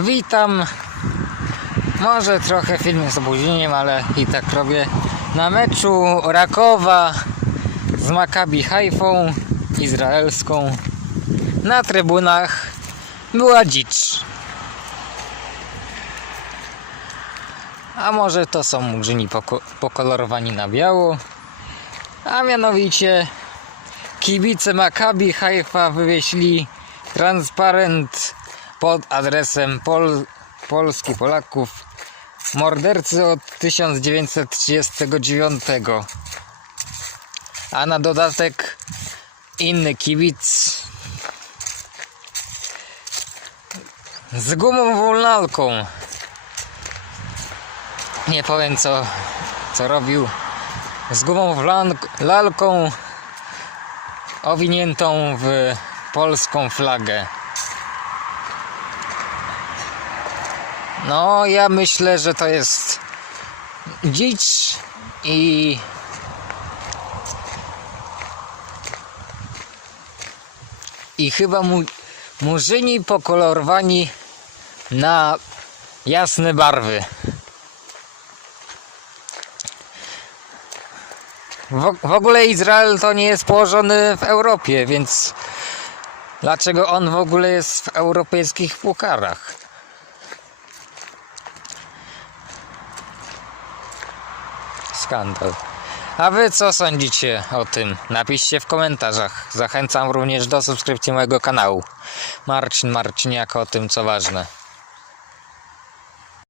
Witam. Może trochę film z opóźnieniem, ale i tak robię. Na meczu Rakowa z Maccabi Haifą izraelską na trybunach była dzicz. A może to są murzyni poko- pokolorowani na biało? A mianowicie kibice Maccabi Haifa wywieźli transparent pod adresem Pol Polski Polaków mordercy od 1939 a na dodatek inny kibic z gumową lalką nie powiem co, co robił. Z lan- lalką owiniętą w polską flagę. No, ja myślę, że to jest dzicz i i chyba mu, murzyni pokolorowani na jasne barwy. W, w ogóle Izrael to nie jest położony w Europie, więc dlaczego on w ogóle jest w europejskich pukarach? Skandal. A wy co sądzicie o tym? Napiszcie w komentarzach. Zachęcam również do subskrypcji mojego kanału. Marcin Marciniak o tym co ważne.